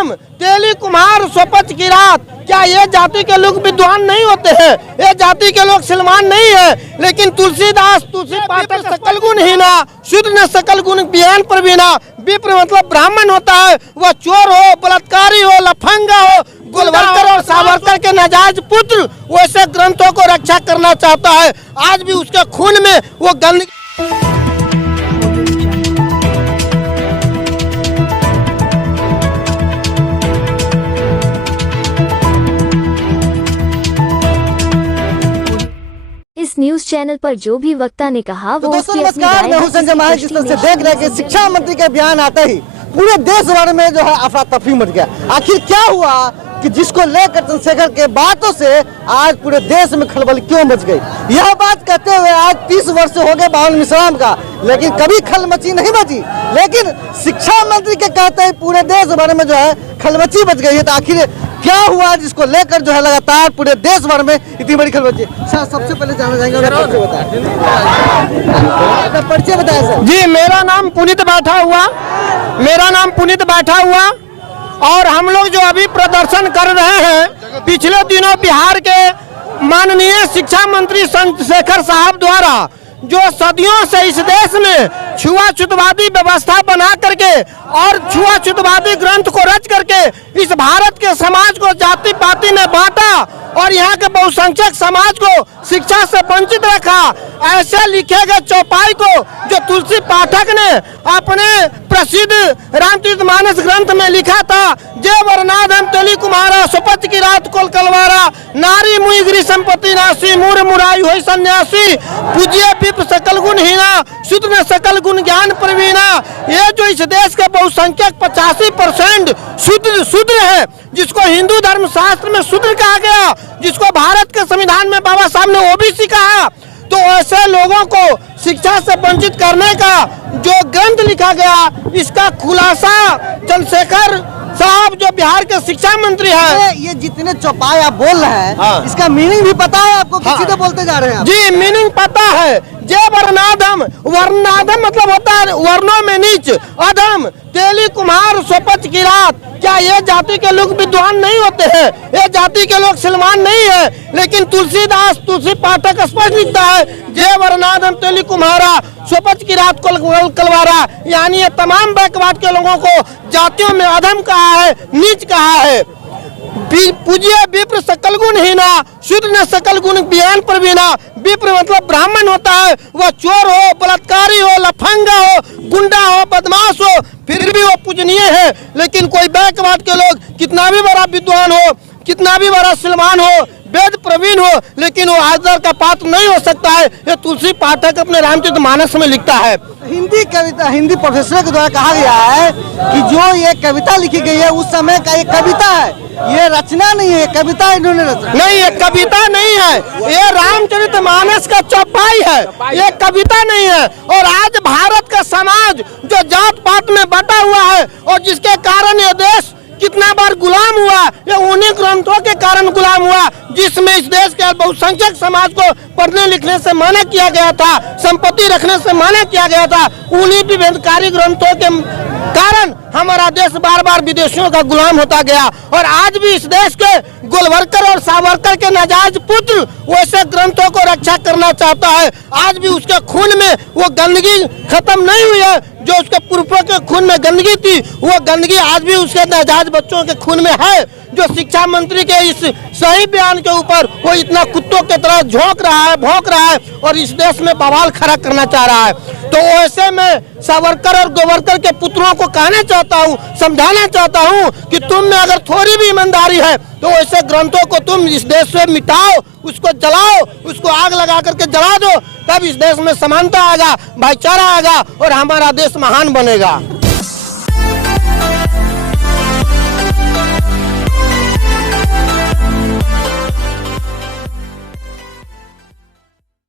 आदम तेली कुम्हार सोपच की रात, क्या ये जाति के लोग विद्वान नहीं होते हैं? ये जाति के लोग सलमान नहीं है। लेकिन तुलसीदास तुलसी पाठक सकल गुण हीना, शुद्ध न सकल गुण ज्ञान प्रवीणा। विप्र मतलब ब्राह्मण होता है, वह चोर हो, बलात्कारी हो, लफंगा हो, गोलवलकर और सावरकर के नाजायज पुत्र वैसे ग्रंथों को रक्षा करना चाहता है। आज भी उसके खून में वो गंदगी। इस न्यूज चैनल पर जो भी वक्ता ने कहा वो दोस्तों नमस्कार, मैं हूं संजय माही। जिस तरह से देख रहे हैं कि शिक्षा मंत्री का बयान आते ही पूरे देश भर में जो है अफरा तफरी मच गया। आखिर क्या हुआ कि जिसको लेकर चंद्रशेखर के बातों से आज पूरे देश में खलबल क्यों मच गई? यह बात कहते हुए आज 30 वर्ष हो गए बावन मिश्राम का, लेकिन कभी खलमची नहीं मची। लेकिन शिक्षा मंत्री के कहते हैं पूरे देश भर में जो है खलमची मच गई है। तो आखिर क्या हुआ जिसको लेकर जो है लगातार पूरे देश भर में इतनी बड़ी खलबली? सर सबसे पहले जानना चाहेंगे अपना परिचय बताएं सर। जी मेरा नाम पुनीत बैठा हुआ और हम लोग जो अभी प्रदर्शन कर रहे हैं, पिछले दिनों बिहार के माननीय शिक्षा मंत्री चंद्रशेखर साहब द्वारा जो सदियों से इस देश में छुआछूतवादी व्यवस्था बना करके और छुआछूतवादी ग्रंथ को रच करके इस भारत के समाज को जाति पाति में बांटा और यहाँ के बहुसंख्यक समाज को शिक्षा से वंचित रखा, ऐसे लिखे गए चौपाई को जो तुलसी पाठक ने अपने प्रसिद्ध रामचरितमानस ग्रंथ में लिखा था, जय वरनादम तेली कुम्हारा सुपच की रात कोल कलवारा, नारी मुई गिरी संपत्ति नासी, मूर मुराई होई सन्यासी, पूज्य विप्र सकल गुण हीना, शुद्ध न सकल गुण ज्ञान प्रवीणा। ये जो इस देश के बहुसंख्यक 85% शूद्र है, जिसको हिंदू धर्म शास्त्र में शूद्र कहा गया, जिसको भारत के संविधान में बाबा साहब ने ओबीसी कहा, तो ऐसे लोगों को शिक्षा से वंचित करने का जो ग्रंथ लिखा गया, इसका खुलासा चंद्रशेखर साहब जो बिहार के शिक्षा मंत्री है। ये जितने चौपाई आप बोल रहे हैं, हाँ। इसका मीनिंग भी पता है आपको? हाँ। सीधे बोलते जा रहे हैं आप? जी मीनिंग पता है। जय वर्णाधम, वर्णाधम मतलब होता है वर्णों में नीच, अधम तेली कुम्हार सोपच की रात, क्या ये जाति के लोग विद्वान नहीं होते हैं? ये जाति के लोग सलमान नहीं है। लेकिन तुलसीदास तुलसी पाठक स्पष्ट लिखता है, जय वर्णाधम तेली कुम्हारा सोपच की रात को कलवारा, यानी ये तमाम बैकवर्ड के लोगों को जातियों में अधम कहा है, नीच कहा है। पूज्य विप्र सकल गुण हीना, शुद्ध न सकल गुण ज्ञान प्रवीणा। विप्र मतलब ब्राह्मण होता है, वह चोर हो, बलात्कारी हो, लफंगा हो, गुंडा हो, बदमाश हो, फिर भी वो पूजनीय है। लेकिन कोई बैकवर्ड के लोग कितना भी बड़ा विद्वान हो, कितना भी बड़ा सलमान हो, वेद प्रवीण हो, लेकिन वो आदर का पात्र नहीं हो सकता है। ये तुलसी पाठक अपने रामचरितमानस में लिखता है। हिंदी कविता, हिंदी प्रोफेसर के द्वारा कहा गया है कि जो ये कविता लिखी गई है उस समय का ये कविता है, ये रचना नहीं है, कविता इन्होंने रचा। नहीं, ये कविता नहीं है, ये रामचरितमानस का चौपाई है, ये कविता नहीं है। और आज भारत का समाज जो जात पात में बटा हुआ है और जिसके कारण ये देश कितना बार गुलाम हुआ, ये उन्हीं ग्रंथों के कारण गुलाम हुआ, जिसमें इस देश के बहुसंख्यक समाज को पढ़ने लिखने से मना किया गया था, संपत्ति रखने से मना किया गया था। उन्हीं विभेदकारी ग्रंथों के कारण हमारा देश बार बार विदेशियों का गुलाम होता गया। और आज भी इस देश के गोलवलकर और सावरकर के नाजायज पुत्र वैसे ग्रंथों को रक्षा करना चाहता है। आज भी उसके खून में वो गंदगी खत्म नहीं हुई है, जो उसके पूर्वजों के खून में गंदगी थी, वो गंदगी आज भी उसके नाजायज बच्चों के खून में है। जो शिक्षा मंत्री के इस सही बयान के ऊपर वो इतना कुत्तों की तरह झोंक रहा है, भौंक रहा है और इस देश में बवाल खड़ा करना चाह रहा है। तो ऐसे में सावरकर और गोवरकर के पुत्रों को कहना चाहता हूँ, समझाना चाहता हूँ कि तुम में अगर थोड़ी भी ईमानदारी है तो ऐसे ग्रंथों को तुम इस देश से मिटाओ, उसको जलाओ, उसको आग लगा करके जला दो, तब इस देश में समानता आएगा, भाईचारा आएगा और हमारा देश महान बनेगा।